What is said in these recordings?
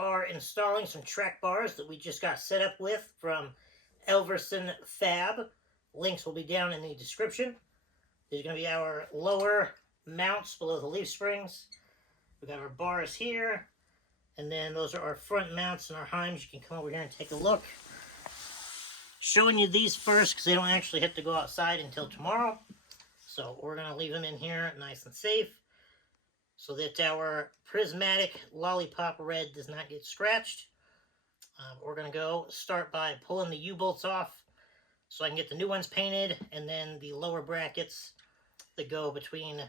are installing some track bars that we just got set up with from Elverson Fab. Links will be down in the description. These are going to be our lower mounts below the leaf springs. We got our bars here, and then those are our front mounts and our heims. You can come over here and take a look. Showing you these first because they don't actually have to go outside until tomorrow. So we're going to leave them in here nice and safe so that our prismatic lollipop red does not get scratched. We're going to go start by pulling the U-bolts off so I can get the new ones painted, and then the lower brackets that go between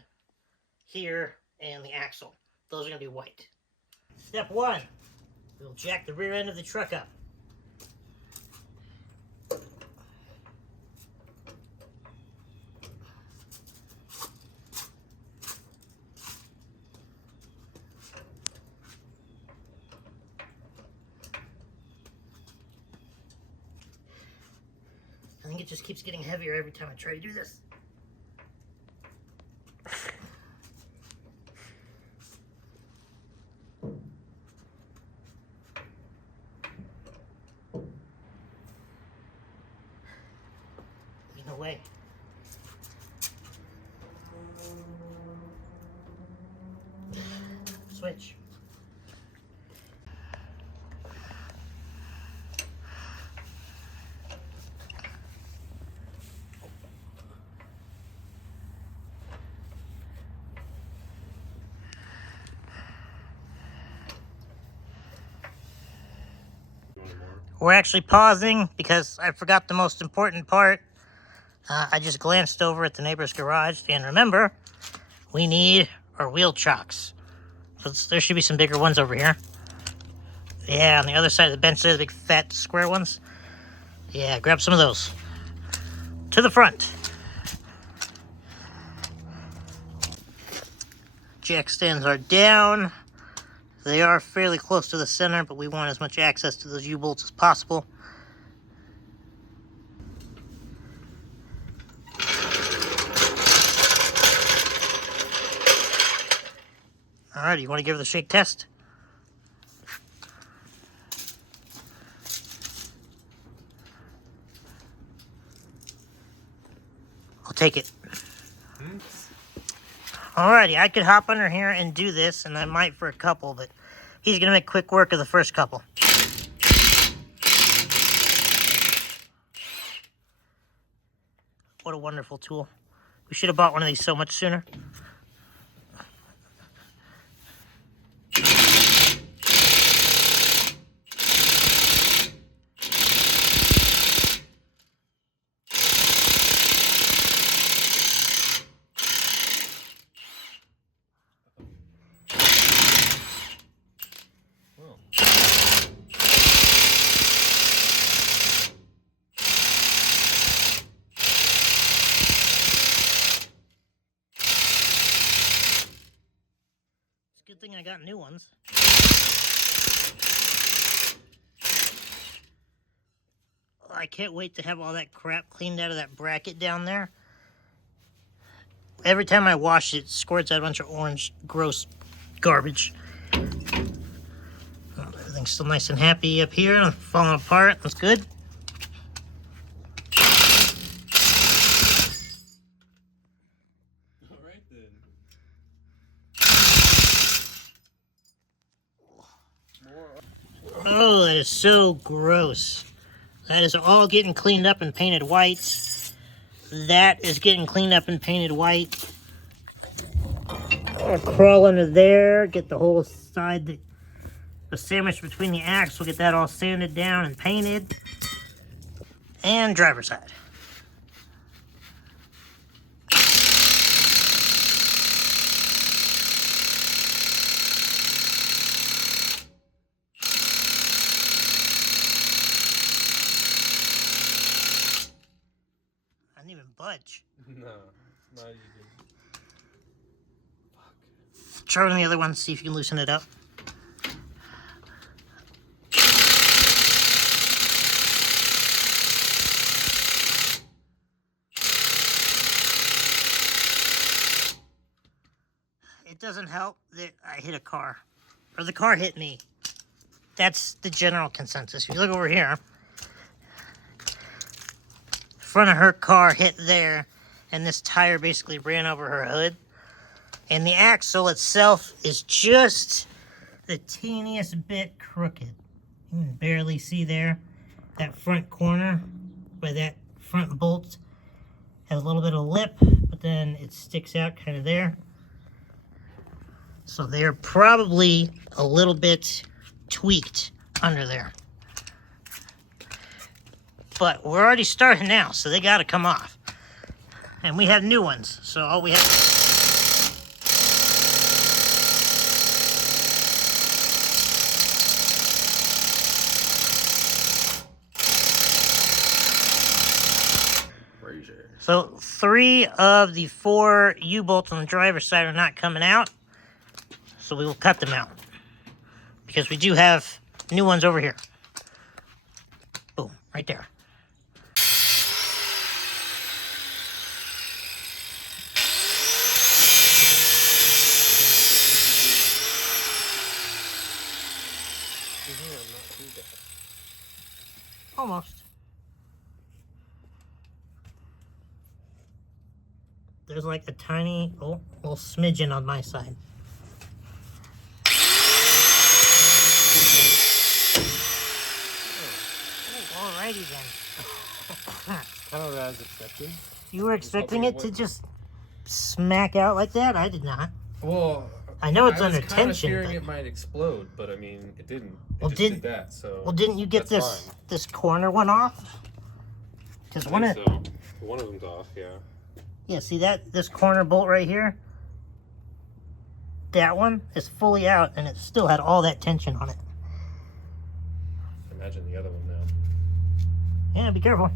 here and the axle. Those are going to be white. Step one, we'll jack the rear end of the truck up. I think it just keeps getting heavier every time I try to do this. No way. Switch. We're actually pausing because I forgot the most important part. I just glanced over at the neighbor's garage, and remember, we need our wheel chocks. So there should be some bigger ones over here. Yeah, on the other side of the bench there, the big fat square ones. Yeah, grab some of those. To the front. Jack stands are down. They are fairly close to the center, but we want as much access to those U-bolts as possible. Alright, you want to give it a shake test? I'll take it. Alrighty, I could hop under here and do this, and I might for a couple, but he's going to make quick work of the first couple. What a wonderful tool. We should have bought one of these so much sooner. Good thing I got new ones. I can't wait to have all that crap cleaned out of that bracket down there. Every time I wash it, it squirts out a bunch of orange, gross garbage. Oh, everything's still nice and happy up here. Not falling apart. That's good. All right then. Oh, that is so gross. That is all getting cleaned up and painted white. That is getting cleaned up and painted white. I'll crawl under there, get the whole side, the sandwich between the axle, get that all sanded down and painted. And driver's side. I didn't even budge. No, not even. Fuck. Try on the other one, see if you can loosen it up. It doesn't help that I hit a car. Or the car hit me. that's the general consensus. If you look over here, front of her car hit there, and this tire basically ran over her hood. And the axle itself is just the teeniest bit crooked. You can barely see there. That front corner where that front bolt has a little bit of lip, but then it sticks out kind of there. So they're probably a little bit tweaked under there. But we're already starting now, so they got to come off. And we have new ones, so all we have... So 3 of the 4 U-bolts on the driver's side are not coming out. So we will cut them out. Because we do have new ones over here. Boom, right there. Almost. There's like a tiny, little smidgen on my side. Alrighty then. Kind of as expected. You were expecting it to just smack out like that? I did not. Well, I know it's under I was kind of tension. fearing But... it might explode, but I mean, it didn't. It Well, just did that. So. Well, didn't you get this corner one off? Because one of them's off, yeah. Yeah, see this corner bolt right here? That one is fully out, and it still had all that tension on it. Imagine the other one now. Yeah, be careful.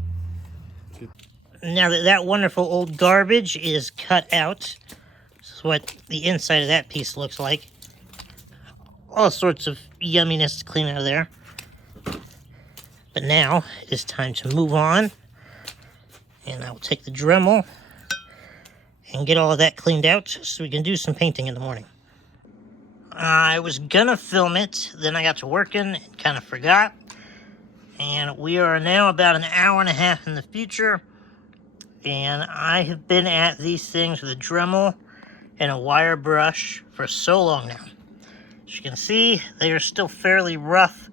Now that wonderful old garbage is cut out, this is what the inside of that piece looks like. All sorts of yumminess to clean out of there. But now it is time to move on. And I will take the Dremel and get all of that cleaned out so we can do some painting in the morning. I was gonna film it, then I got to working and kind of forgot. And we are now about an hour and a half in the future. And I have been at these things with a Dremel and a wire brush for so long now. As you can see, they are still fairly rough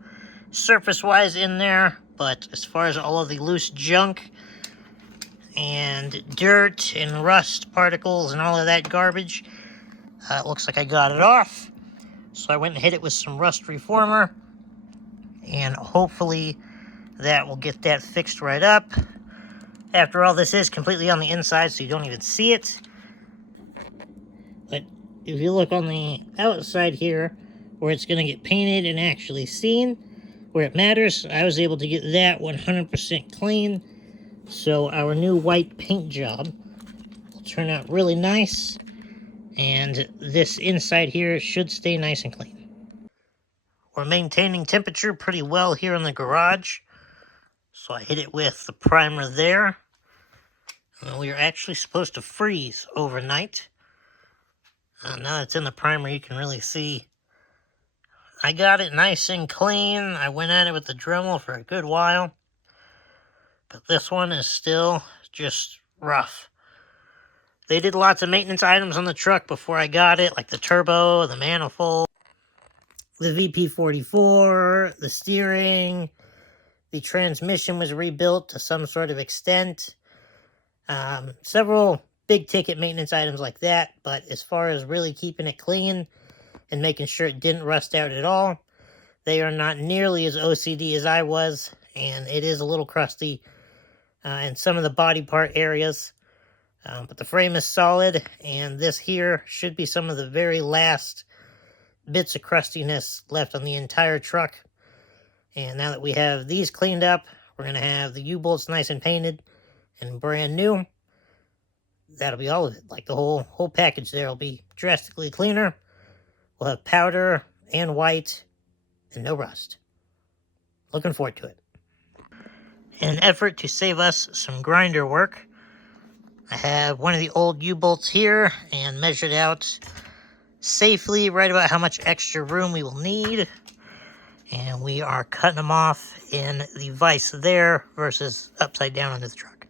surface-wise in there. But as far as all of the loose junk and dirt and rust particles and all of that garbage, it looks like I got it off. So I went and hit it with some rust reformer, and hopefully that will get that fixed right up. After all, this is completely on the inside, so you don't even see it. But if you look on the outside here, where it's going to get painted and actually seen, where it matters, I was able to get that 100% clean. So our new white paint job will turn out really nice, and this inside here should stay nice and clean. We're maintaining temperature pretty well here in the garage, so I hit it with the primer there. And we are actually supposed to freeze overnight. Now that it's in the primer, you can really see I got it nice and clean. I went at it with the Dremel for a good while. But this one is still just rough. They did lots of maintenance items on the truck before I got it, like the turbo, the manifold, the VP44, the steering. The transmission was rebuilt to some sort of extent. Several big ticket maintenance items like that, but as far as really keeping it clean and making sure it didn't rust out at all, they are not nearly as OCD as I was, and it is a little crusty in some of the body part areas. But the frame is solid, and this here should be some of the very last bits of crustiness left on the entire truck. And now that we have these cleaned up, we're going to have the U-bolts nice and painted and brand new. That'll be all of it. Like the whole package there will be drastically cleaner. We'll have powder and white and no rust. Looking forward to it. In an effort to save us some grinder work, I have one of the old U-bolts here and measured out safely right about how much extra room we will need. And we are cutting them off in the vise there versus upside down under the truck.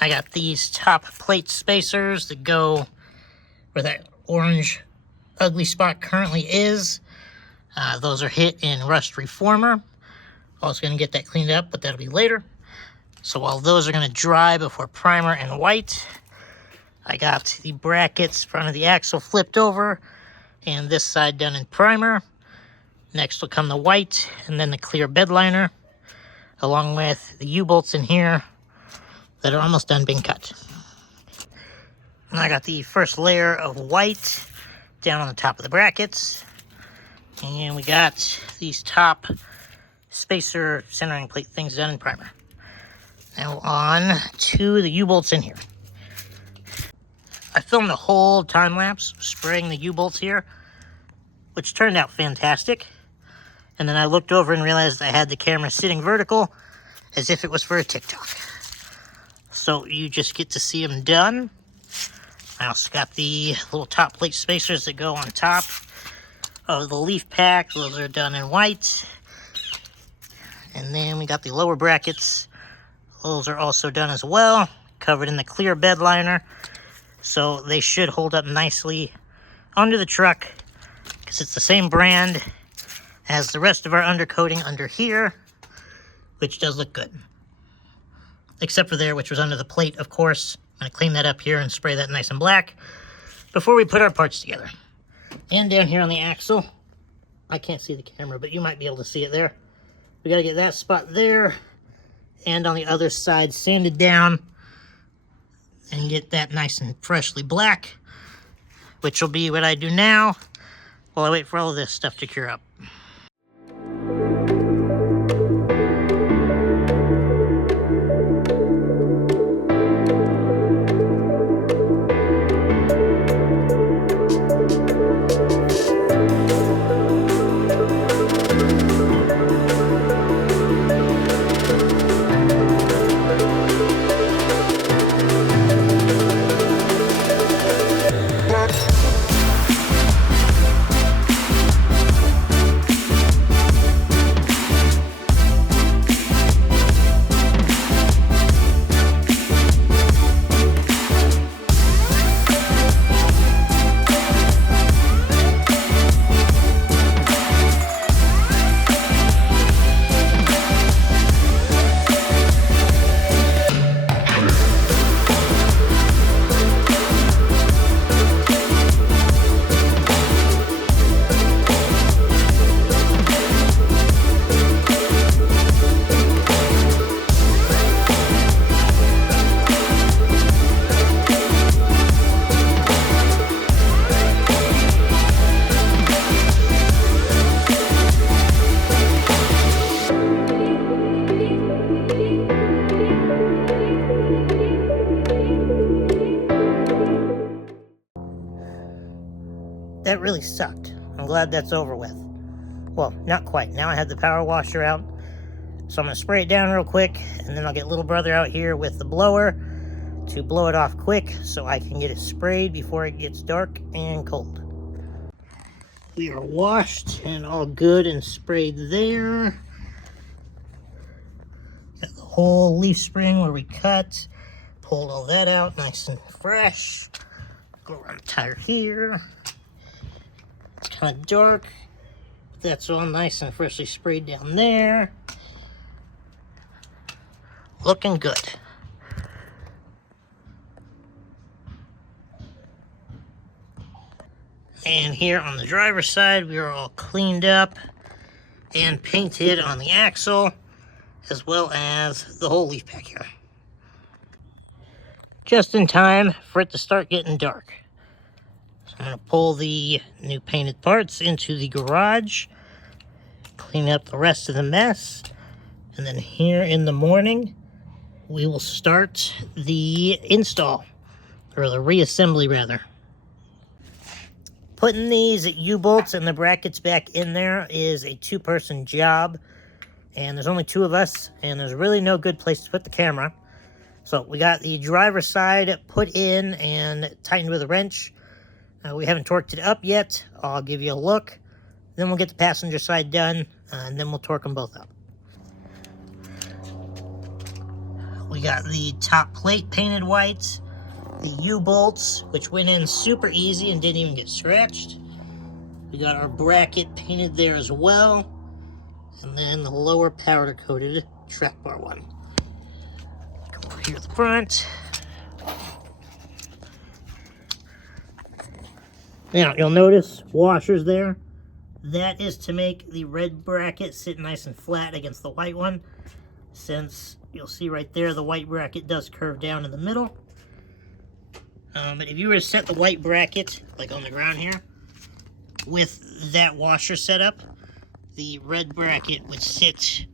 I got these top plate spacers that go where that orange ugly spot currently is. Those are hit in rust reformer. Also going to get that cleaned up, but that'll be later. So while those are going to dry before primer and white, I got the brackets front of the axle flipped over and this side done in primer. Next will come the white and then the clear bed liner, along with the U-bolts in here that are almost done being cut. And I got the first layer of white down on the top of the brackets. And we got these top spacer centering plate things done in primer. Now on to the U-bolts in here. I filmed a whole time lapse spraying the U-bolts here, which turned out fantastic. And then I looked over and realized I had the camera sitting vertical as if it was for a TikTok. So you just get to see them done. I also got the little top plate spacers that go on top of the leaf pack. Those are done in white. And then we got the lower brackets. Those are also done as well, covered in the clear bed liner. So they should hold up nicely under the truck because it's the same brand as the rest of our undercoating under here, which does look good. Except for there, which was under the plate, of course. I'm going to clean that up here and spray that nice and black before we put our parts together. And down here on the axle, I can't see the camera, but you might be able to see it there. We got to get that spot there and on the other side sanded down and get that nice and freshly black, which will be what I do now while I wait for all of this stuff to cure up. That really sucked. I'm glad that's over with. Well, not quite. Now I have the power washer out. So I'm going to spray it down real quick, and then I'll get little brother out here with the blower to blow it off quick so I can get it sprayed before it gets dark and cold. We are washed and all good and sprayed there. Got the whole leaf spring where we cut. Pulled all that out nice and fresh. Go around the tire here. It's kind of dark, but that's all nice and freshly sprayed down there. Looking good. And here on the driver's side, we are all cleaned up and painted on the axle, as well as the whole leaf pack here. Just in time for it to start getting dark. So I'm going to pull the new painted parts into the garage, clean up the rest of the mess, and then here in the morning, we will start the install, or the reassembly rather. Putting these U-bolts and the brackets back in there is a two-person job. and there's only 2 of us, and there's really no good place to put the camera. So we got the driver's side put in and tightened with a wrench. We haven't torqued it up yet. I'll give you a look. Then we'll get the passenger side done, and then we'll torque them both up. We got the top plate painted white, the U-bolts, which went in super easy and didn't even get scratched. We got our bracket painted there as well, and then the lower powder coated track bar one. Come over here at the front. Now, you'll notice washers there. That is to make the red bracket sit nice and flat against the white one, since you'll see right there the white bracket does curve down in the middle. But if you were to set the white bracket, like on the ground here, with that washer set up, the red bracket would sit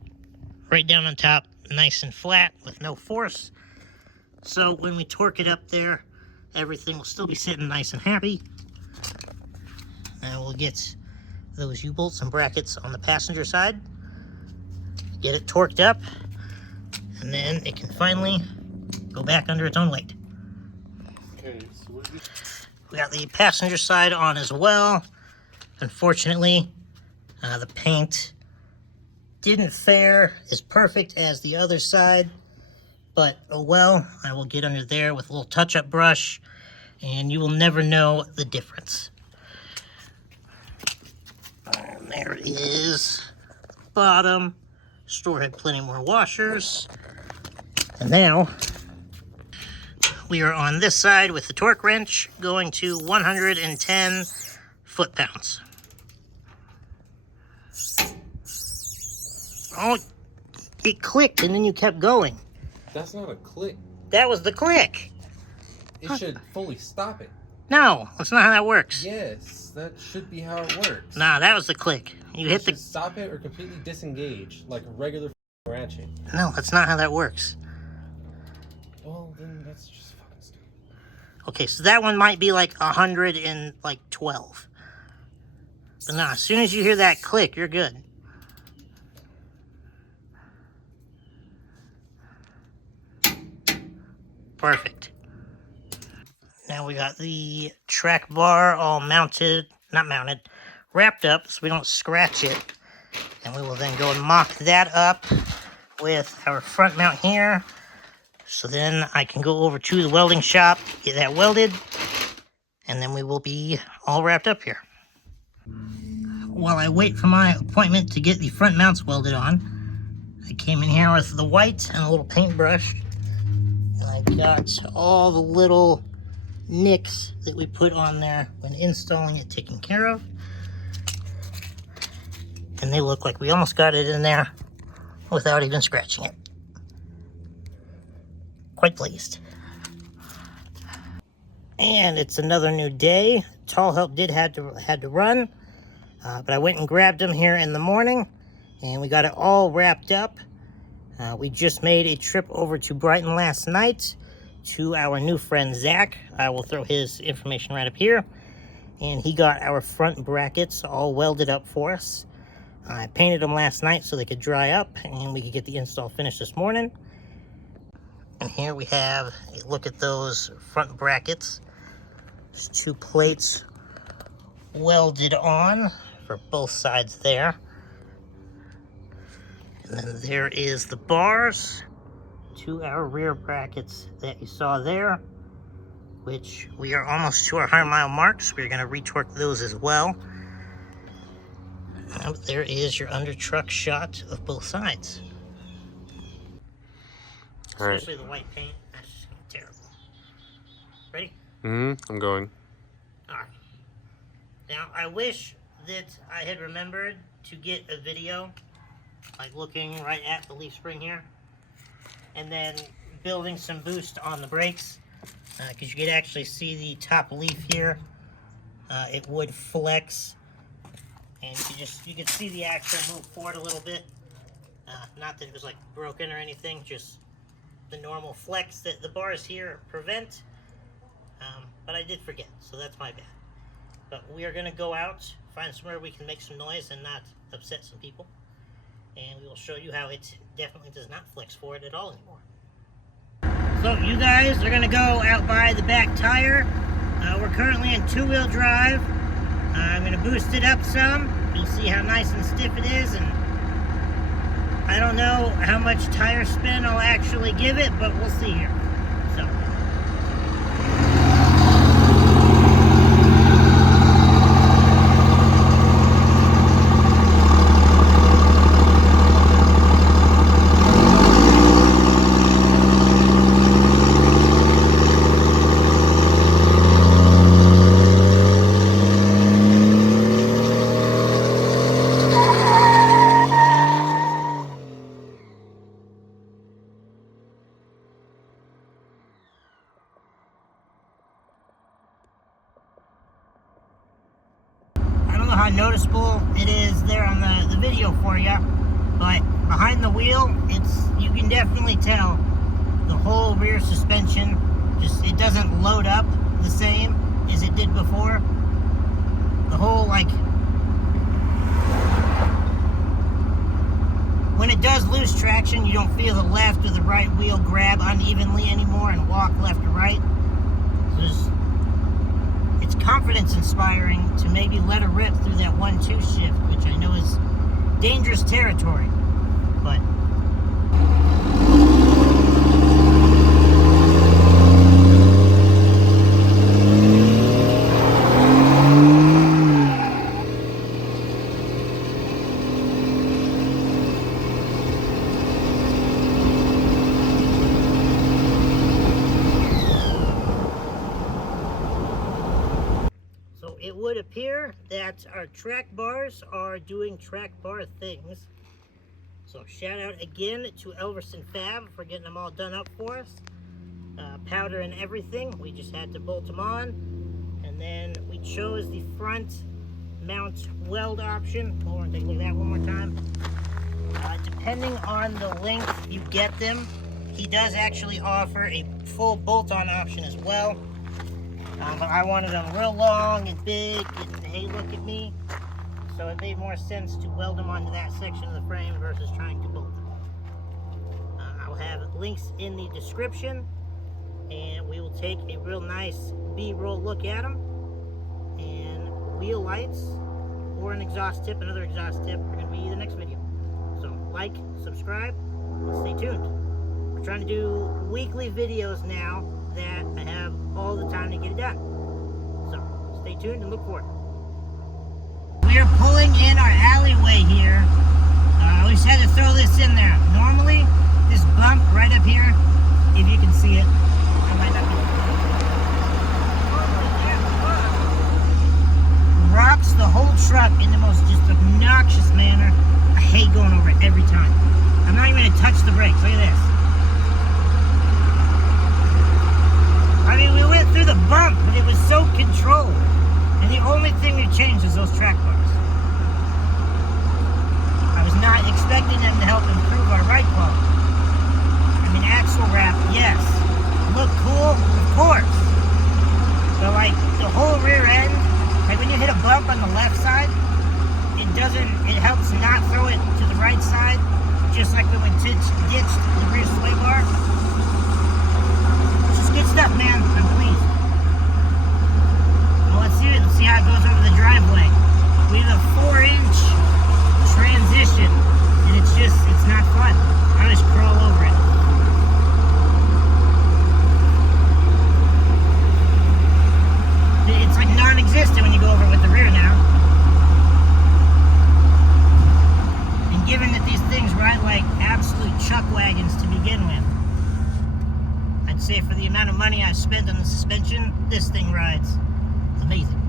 right down on top, nice and flat, with no force. So when we torque it up there, everything will still be sitting nice and happy. And we'll get those U-bolts and brackets on the passenger side, get it torqued up, and then it can finally go back under its own weight. Okay, so what did We got the passenger side on as well. Unfortunately, the paint didn't fare as perfect as the other side, but oh well. I will get under there with a little touch-up brush, and you will never know the difference. And there it is. Bottom. Store had plenty more washers. And now we are on this side with the torque wrench going to 110 foot-pounds. Oh, it clicked and then you kept going. That's not a click. That was the click. It should fully stop it. No, that's not how that works. Yes, that should be how it works. Nah, that was the click. You hit the... Stop it or completely disengage, like a regular ratchet. No, that's not how that works. Well, then that's just fucking stupid. Okay, so that one might be like 112. But nah, as soon as you hear that click, you're good. Perfect. Now we got the track bar all mounted, not mounted, wrapped up so we don't scratch it. And we will then go and mock that up with our front mount here. So then I can go over to the welding shop, get that welded, and then we will be all wrapped up here. While I wait for my appointment to get the front mounts welded on, I came in here with the white and a little paintbrush, and I got all the little nicks that we put on there when installing it taken care of. And they look like we almost got it in there without even scratching it. Quite pleased. And it's another new day. Tall Help had to run, but I went and grabbed him here in the morning, and we got it all wrapped up. We just made a trip over to Brighton last night to our new friend Zach. I will throw his information right up here. And he got our front brackets all welded up for us. I painted them last night so they could dry up and we could get the install finished this morning. And here we have a look at those front brackets. There's 2 plates welded on for both sides there. And then there is the bars to our rear brackets that you saw there, which we are almost to our 100-mile mark, so we're going to retorque those as well. And there is your under truck shot of both sides. All right. Especially the white paint, that's just gonna be terrible. Ready? I'm going. Alright. Now, I wish that I had remembered to get a video, like looking right at the leaf spring here, and then building some boost on the brakes, because you could actually see the top leaf here. It would flex, and you could see the axle move forward a little bit. Not that it was like broken or anything, just the normal flex that the bars here prevent. But I did forget, so that's my bad. But we are going to go out, find somewhere we can make some noise and not upset some people. and we will show you how it definitely does not flex forward at all anymore. So you guys are gonna go out by the back tire. We're currently in 2-wheel drive. I'm gonna boost it up some. You'll see how nice and stiff it is, and I don't know how much tire spin I'll actually give it, but we'll see here. So. How noticeable it is there on the video for you, but behind the wheel, you can definitely tell the whole rear suspension it doesn't load up the same as it did before. The whole, like, when it does lose traction, you don't feel the left or the right wheel grab unevenly anymore and walk left or right. It's confidence inspiring to maybe let her rip through that 1-2 shift, which I know is dangerous territory, but it would appear that our track bars are doing track bar things. So shout out again to Elverson Fab for getting them all done up for us. Powder and everything. We just had to bolt them on. And then we chose the front mount weld option. Hold on, take a look at that one more time. Depending on the length you get them, he does actually offer a full bolt-on option as well. But I wanted them real long and big, and hey, look at me. So it made more sense to weld them onto that section of the frame versus trying to bolt them. I'll have links in the description, and we will take a real nice B-roll look at them. And wheel lights, or an exhaust tip, another exhaust tip, are going to be the next video. So like, subscribe, and stay tuned. We're trying to do weekly videos now that I have all the time to get it done. So stay tuned and look for it. We are pulling in our alleyway here. We just had to throw this in there. Normally, this bump right up here, if you can see it, I might not be. Rocks the whole truck in the most just obnoxious manner. I hate going over it every time. I'm not even gonna touch the brakes. Look at this. I mean, we went through the bump, but it was so controlled. And the only thing we changed is those track bars. I was not expecting them to help improve our ride quality. I mean, axle wrap, yes. Look cool? Of course. But like, the whole rear end, like when you hit a bump on the left side, it helps not throw it to the right side, just like when we ditched the rear sway bar. Good stuff, man. I'm pleased. Well, let's see it. Let's see how it goes over the driveway. We have a 4-inch transition, and it's not fun. I just crawl over it. It's like non-existent when you go over it with the rear now. And given that these things ride like absolute chuck wagons to begin with, I'd say for the amount of money I spent on the suspension, this thing rides amazing.